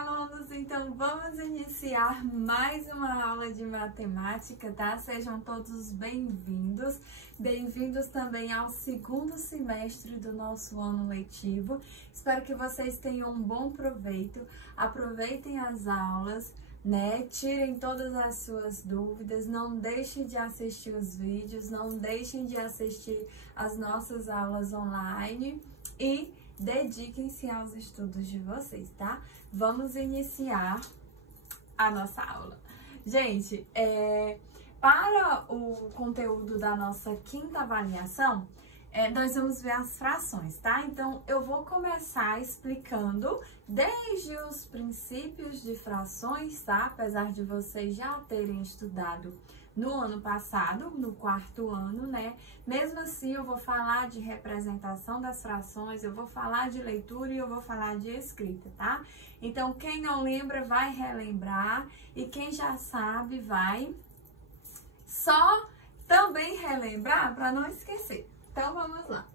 alunos! Então vamos iniciar mais uma aula de matemática, tá? Sejam todos bem-vindos. Bem-vindos também ao segundo semestre do nosso ano letivo. Espero que vocês tenham um bom proveito. Aproveitem as aulas, né? Tirem todas as suas dúvidas, não deixem de assistir os vídeos, não deixem de assistir as nossas aulas online e dediquem-se aos estudos de vocês, tá? Vamos iniciar a nossa aula. Gente, para o conteúdo da nossa quinta avaliação, nós vamos ver as frações, tá? Então, eu vou começar explicando desde os princípios de frações, tá? Apesar de vocês já terem estudado no ano passado, no quarto ano, né? Mesmo assim, eu vou falar de representação das frações, eu vou falar de leitura e eu vou falar de escrita, tá? Então, quem não lembra vai relembrar e quem já sabe vai só também relembrar para não esquecer. Então, vamos lá.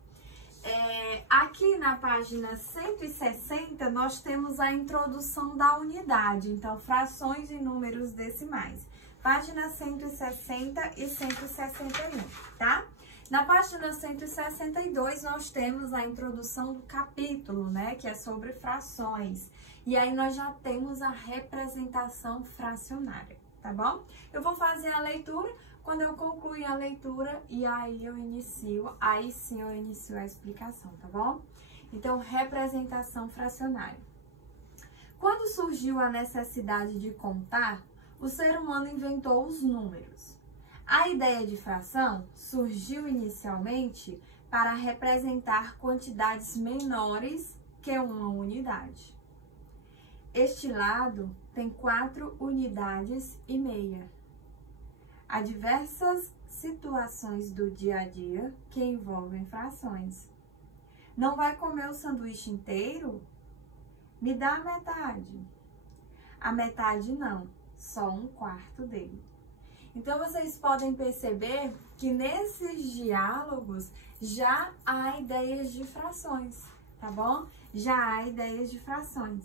Aqui na página 160, nós temos a introdução da unidade, então, frações e números decimais. Página 160 e 161, tá? Na página 162, nós temos a introdução do capítulo, né? Que é sobre frações. E aí, nós já temos a representação fracionária, tá bom? Eu vou fazer a leitura. Quando eu concluir a leitura, e aí aí sim eu inicio a explicação, tá bom? Então, representação fracionária. Quando surgiu a necessidade de contar, o ser humano inventou os números. A ideia de fração surgiu inicialmente para representar quantidades menores que uma unidade. Este lado tem 4 unidades e meia. Há diversas situações do dia a dia que envolvem frações. Não vai comer o sanduíche inteiro? Me dá a metade. A metade não, só 1/4 dele. Então, vocês podem perceber que nesses diálogos já há ideias de frações, tá bom? Já há ideias de frações.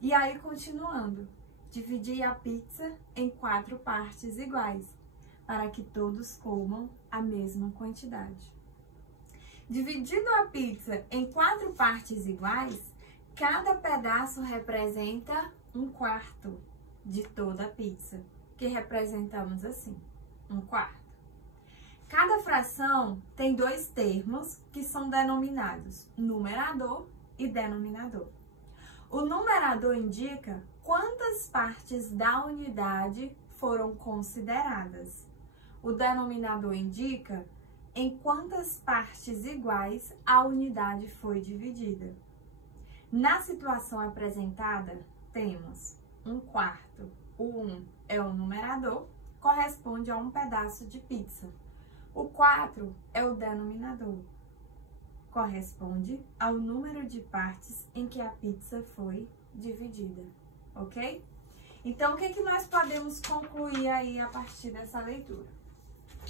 E aí, continuando, dividir a pizza em 4 partes iguais, para que todos comam a mesma quantidade. Dividindo a pizza em 4 partes iguais, cada pedaço representa 1/4 de toda a pizza, que representamos assim, 1/4. Cada fração tem 2 termos que são denominados numerador e denominador. O numerador indica quantas partes da unidade foram consideradas. O denominador indica em quantas partes iguais a unidade foi dividida. Na situação apresentada, temos 1/4. O 1 é o numerador, corresponde a um pedaço de pizza. O 4 é o denominador, corresponde ao número de partes em que a pizza foi dividida, ok? Então, o que nós podemos concluir aí a partir dessa leitura?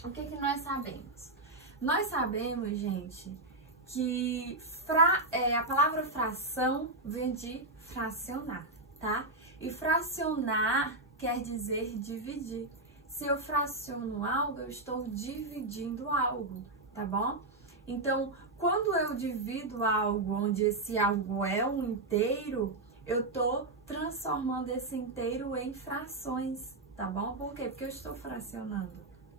O que nós sabemos? Nós sabemos, gente, que a palavra fração vem de fracionar, tá? E fracionar quer dizer dividir. Se eu fraciono algo, eu estou dividindo algo, tá bom? Então, quando eu divido algo onde esse algo é um inteiro, eu estou transformando esse inteiro em frações, tá bom? Por quê? Porque eu estou fracionando,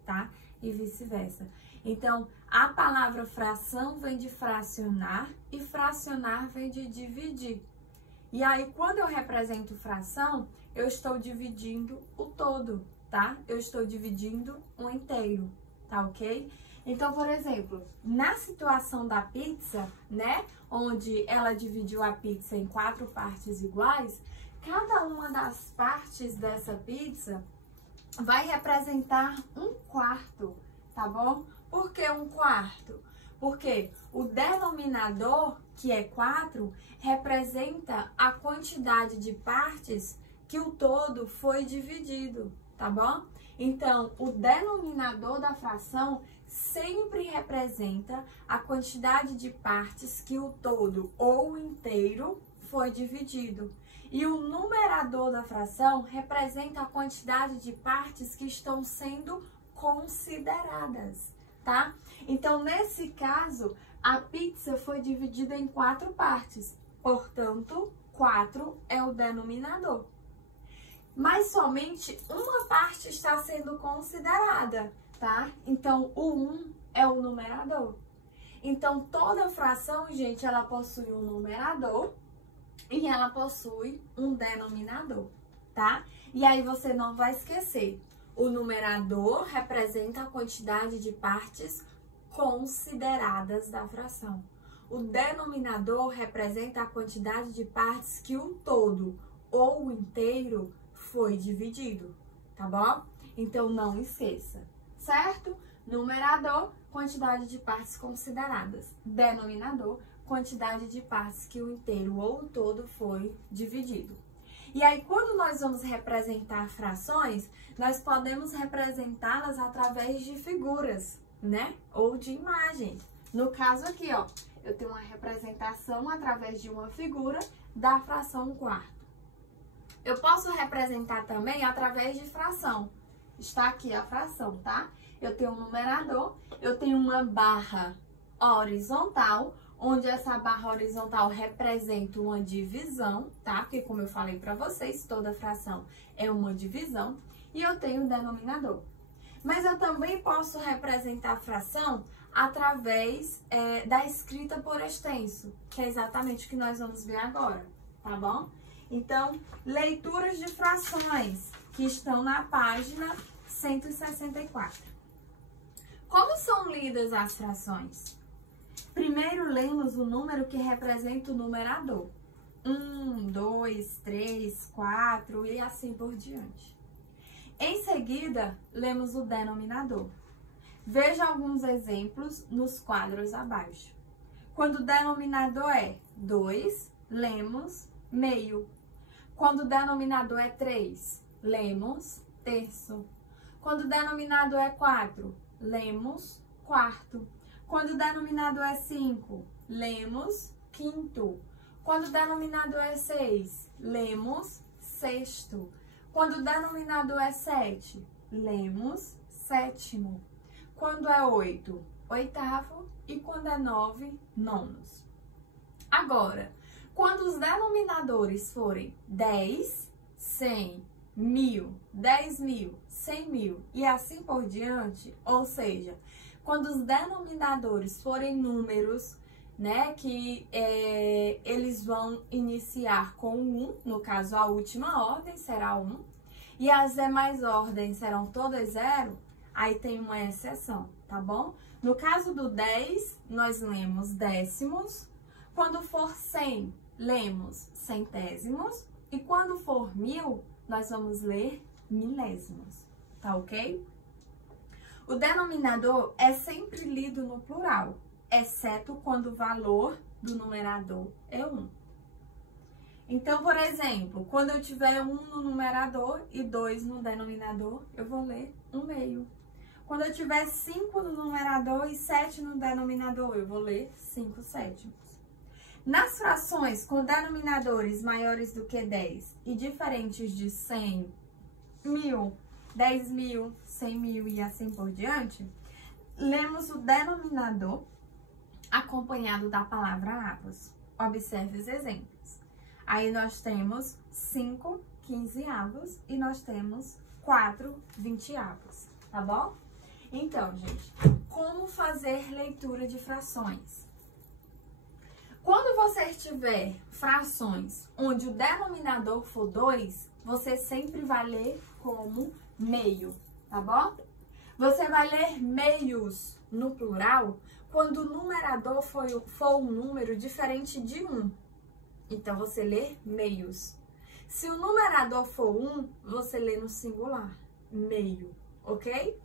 tá? E vice-versa. Então, a palavra fração vem de fracionar e fracionar vem de dividir. E aí, quando eu represento fração, eu estou dividindo o todo, tá? Eu estou dividindo um inteiro, tá ok? Então, por exemplo, na situação da pizza, né? Onde ela dividiu a pizza em 4 partes iguais, cada uma das partes dessa pizza vai representar 1/4, tá bom? Por que 1/4? Porque o denominador, que é 4, representa a quantidade de partes que o todo foi dividido, tá bom? Então, o denominador da fração sempre representa a quantidade de partes que o todo ou o inteiro foi dividido. E o numerador da fração representa a quantidade de partes que estão sendo consideradas, tá? Então, nesse caso, a pizza foi dividida em 4 partes. Portanto, 4 é o denominador. Mas somente uma parte está sendo considerada, tá? Então, o 1 é o numerador. Então, toda fração, gente, ela possui um numerador e ela possui um denominador, tá? E aí você não vai esquecer, o numerador representa a quantidade de partes consideradas da fração. O denominador representa a quantidade de partes que o todo ou o inteiro foi dividido, tá bom? Então, não esqueça, certo? Numerador, quantidade de partes consideradas. Denominador, quantidade de partes que o inteiro ou o todo foi dividido. E aí, quando nós vamos representar frações, nós podemos representá-las através de figuras, né? Ou de imagens. No caso aqui, ó, eu tenho uma representação através de uma figura da fração 1/4. Eu posso representar também através de fração. Está aqui a fração, tá? Eu tenho um numerador, eu tenho uma barra horizontal, onde essa barra horizontal representa uma divisão, tá? Porque como eu falei para vocês, toda fração é uma divisão. E eu tenho o denominador. Mas eu também posso representar a fração através da escrita por extenso, que é exatamente o que nós vamos ver agora, tá bom? Então, leituras de frações, que estão na página 164. Como são lidas as frações? Primeiro, lemos o número que representa o numerador. 1, 2, 3, 4 e assim por diante. Em seguida, lemos o denominador. Veja alguns exemplos nos quadros abaixo. Quando o denominador é 2, lemos meio. Quando o denominador é 3, lemos terço. Quando o denominador é 4, lemos quarto. Quando o denominador é 5, lemos quinto. Quando o denominador é 6, lemos sexto. Quando o denominador é 7, lemos sétimo. Quando é 8, oitavo. E quando é 9, nonos. Agora, quando os denominadores forem 10, 100, 1000, 10.000, 100.000 e assim por diante, ou seja, quando os denominadores forem números, né, que eles vão iniciar com 1, no caso a última ordem será 1, e as demais ordens serão todas 0, aí tem uma exceção, tá bom? No caso do 10, nós lemos décimos, quando for 100, lemos centésimos, e quando for 1000, nós vamos ler milésimos, tá ok? O denominador é sempre lido no plural, exceto quando o valor do numerador é 1. Então, por exemplo, quando eu tiver 1 no numerador e 2 no denominador, eu vou ler 1/2. Quando eu tiver 5 no numerador e 7 no denominador, eu vou ler 5/7. Nas frações com denominadores maiores do que 10 e diferentes de 100, 1000, 10.000, 100.000 e assim por diante, lemos o denominador acompanhado da palavra avos. Observe os exemplos. Aí nós temos 5 15avos e nós temos 4 20avos, tá bom? Então, gente, como fazer leitura de frações? Quando você tiver frações onde o denominador for 2, você sempre vai ler como meio, tá bom? Você vai ler meios no plural quando o numerador for um número diferente de 1. Então, você lê meios. Se o numerador for 1, você lê no singular, meio, ok?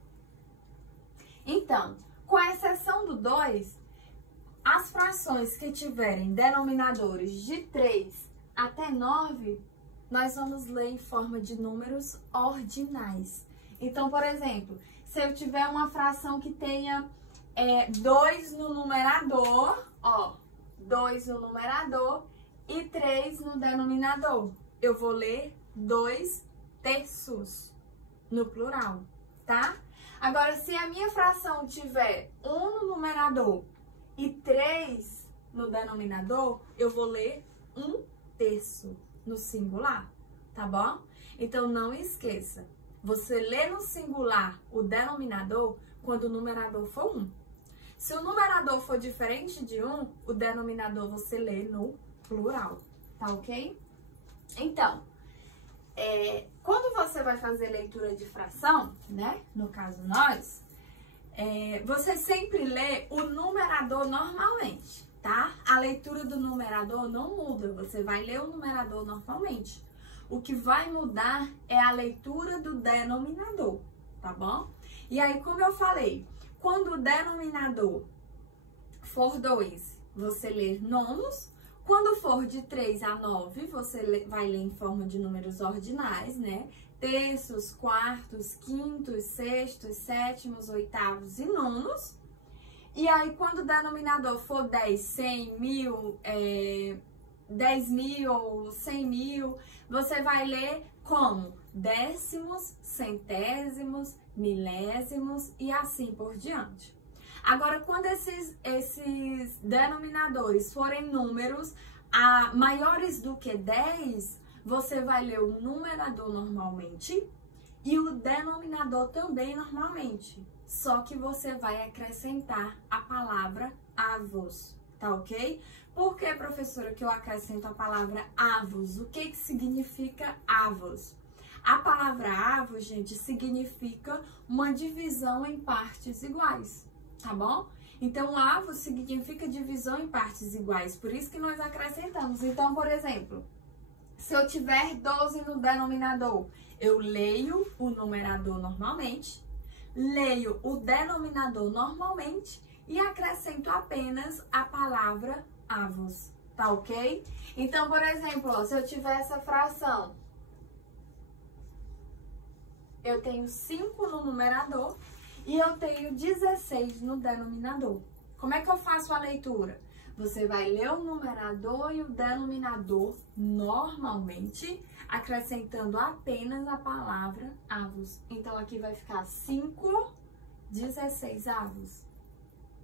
Então, com exceção do 2, as frações que tiverem denominadores de 3 até 9, nós vamos ler em forma de números ordinais. Então, por exemplo, se eu tiver uma fração que tenha 2 no numerador, ó, 2 no numerador e 3 no denominador. Eu vou ler 2 terços no plural, tá? Agora, se a minha fração tiver 1 no numerador e 3 no denominador, eu vou ler 1 terço no singular, tá bom? Então, não esqueça, você lê no singular o denominador quando o numerador for 1. Se o numerador for diferente de 1, o denominador você lê no plural, tá ok? Então, quando você vai fazer leitura de fração, né? No caso nós, você sempre lê o numerador normalmente, tá? A leitura do numerador não muda, você vai ler o numerador normalmente. O que vai mudar é a leitura do denominador, tá bom? E aí, como eu falei, quando o denominador for 2, você lê nonos. Quando for de 3 a 9, você vai ler em forma de números ordinais, né? Terços, quartos, quintos, sextos, sétimos, oitavos e nonos. E aí, quando o denominador for 10, 100, 1000, 10.000, 100.000, você vai ler como décimos, centésimos, milésimos e assim por diante. Agora, quando esses denominadores forem números maiores do que 10, você vai ler o numerador normalmente e o denominador também normalmente. Só que você vai acrescentar a palavra avos, tá ok? Por que, professora, que eu acrescento a palavra avos? O que significa avos? A palavra avos, gente, significa uma divisão em partes iguais, tá bom? Então, avos significa divisão em partes iguais, por isso que nós acrescentamos. Então, por exemplo, se eu tiver 12 no denominador, eu leio o numerador normalmente, leio o denominador normalmente e acrescento apenas a palavra avos, tá ok? Então, por exemplo, ó, se eu tiver essa fração, eu tenho 5 no numerador e eu tenho 16 no denominador. Como é que eu faço a leitura? Você vai ler o numerador e o denominador normalmente, acrescentando apenas a palavra avos. Então, aqui vai ficar 5, 16 avos.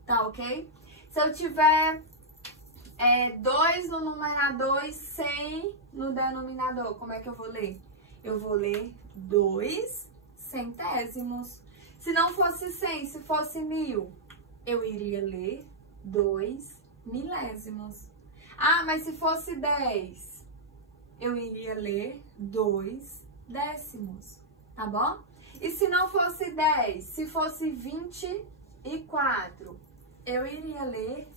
Tá ok? Se eu tiver 2 no numerador e 100 no denominador, como é que eu vou ler? Eu vou ler 2 centésimos. Se não fosse 100, se fosse 1000, eu iria ler 2 milésimos. Ah, mas se fosse 10, eu iria ler 2 décimos, tá bom? E se não fosse 10, se fosse 24, eu iria ler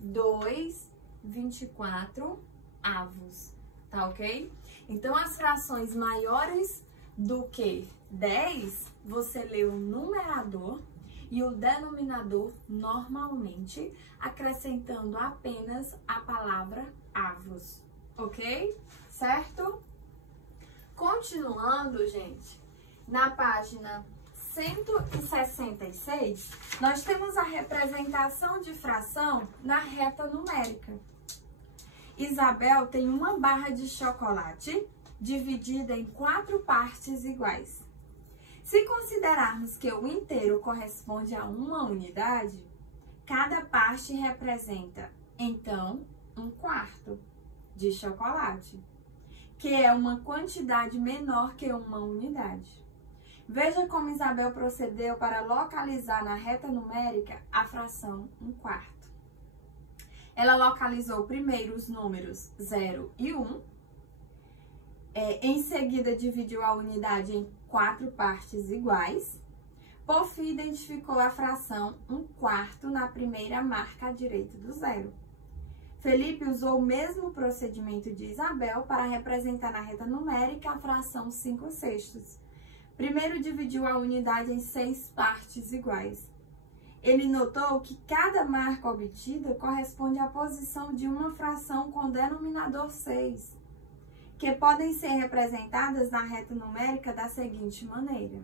2 24 avos, tá ok? Então, as frações maiores do que 10, você lê o numerador e o denominador normalmente, acrescentando apenas a palavra avos, ok? Certo? Continuando, gente, na página 166, nós temos a representação de fração na reta numérica. Isabel tem uma barra de chocolate dividida em 4 partes iguais. Se considerarmos que o inteiro corresponde a uma unidade, cada parte representa, então, 1/4 de chocolate, que é uma quantidade menor que uma unidade. Veja como Isabel procedeu para localizar na reta numérica a fração 1/4. Ela localizou primeiro os números 0 e 1, em seguida dividiu a unidade em 4 partes iguais. Por fim, identificou a fração 1/4 na primeira marca à direita do 0. Felipe usou o mesmo procedimento de Isabel para representar na reta numérica a fração 5/6. Primeiro dividiu a unidade em 6 partes iguais. Ele notou que cada marca obtida corresponde à posição de uma fração com denominador 6, que podem ser representadas na reta numérica da seguinte maneira.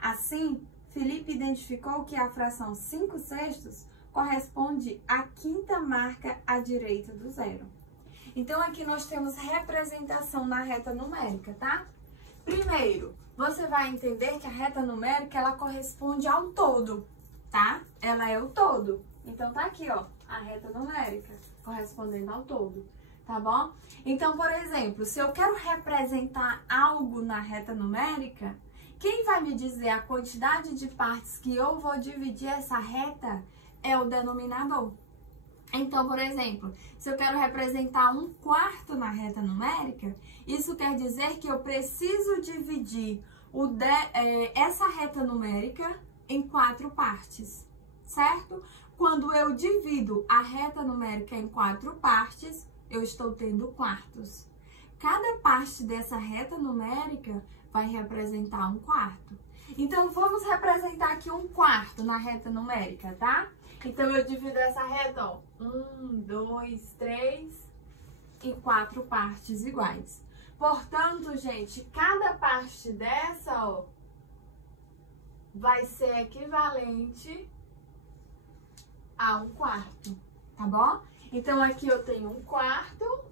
Assim, Felipe identificou que a fração 5/6 corresponde à 5ª marca à direita do 0. Então, aqui nós temos representação na reta numérica, tá? Primeiro, você vai entender que a reta numérica, ela corresponde ao todo, tá? Ela é o todo. Então, tá aqui, ó, a reta numérica, correspondendo ao todo, tá bom? Então, por exemplo, se eu quero representar algo na reta numérica, quem vai me dizer a quantidade de partes que eu vou dividir essa reta é o denominador. Então, por exemplo, se eu quero representar 1/4 na reta numérica, isso quer dizer que eu preciso dividir essa reta numérica em 4 partes, certo? Quando eu divido a reta numérica em 4 partes, eu estou tendo quartos. Cada parte dessa reta numérica vai representar 1/4. Então, vamos representar aqui 1/4 na reta numérica, tá? Então, eu divido essa reta, ó, 1, 2, 3, em 4 partes iguais. Portanto, gente, cada parte dessa, ó, vai ser equivalente a 1/4, tá bom? Então, aqui eu tenho 1/4,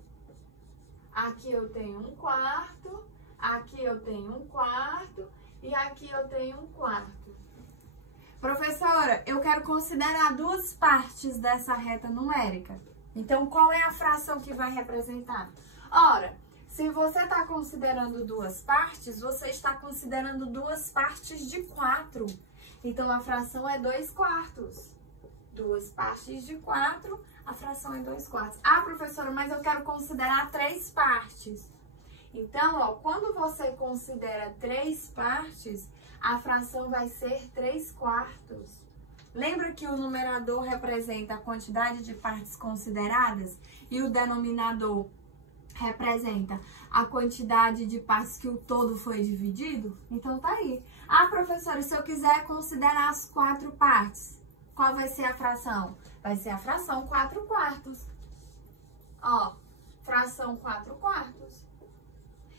aqui eu tenho 1/4, aqui eu tenho 1/4 e aqui eu tenho 1/4. Professora, eu quero considerar 2 partes dessa reta numérica. Então, qual é a fração que vai representar? Ora, se você está considerando 2 partes, você está considerando 2 partes de 4. Então, a fração é 2/4. 2 partes de 4, a fração é 2/4. Ah, professora, mas eu quero considerar 3 partes. Então, ó, quando você considera 3 partes, a fração vai ser 3/4. Lembra que o numerador representa a quantidade de partes consideradas e o denominador representa a quantidade de partes que o todo foi dividido? Então, tá aí. Ah, professora, se eu quiser considerar as 4 partes, qual vai ser a fração? Vai ser a fração 4/4. Ó, fração 4/4.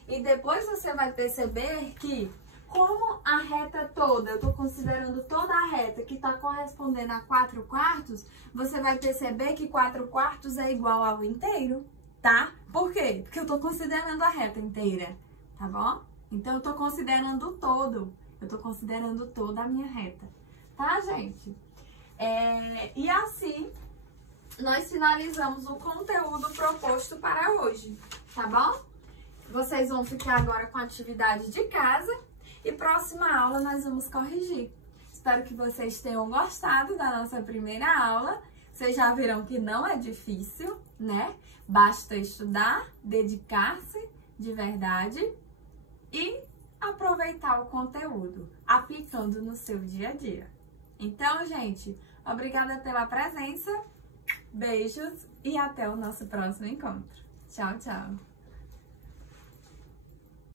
E depois você vai perceber que, como a reta toda, eu estou considerando toda a reta que está correspondendo a 4/4, você vai perceber que 4/4 é igual ao inteiro, tá? Por quê? Porque eu estou considerando a reta inteira, tá bom? Então, eu estou considerando o todo. Eu estou considerando toda a minha reta, tá, gente? E assim, nós finalizamos o conteúdo proposto para hoje, tá bom? Vocês vão ficar agora com a atividade de casa e próxima aula nós vamos corrigir. Espero que vocês tenham gostado da nossa primeira aula. Vocês já viram que não é difícil, né? Basta estudar, dedicar-se de verdade e aproveitar o conteúdo, aplicando no seu dia a dia. Então, gente, obrigada pela presença, beijos e até o nosso próximo encontro. Tchau, tchau!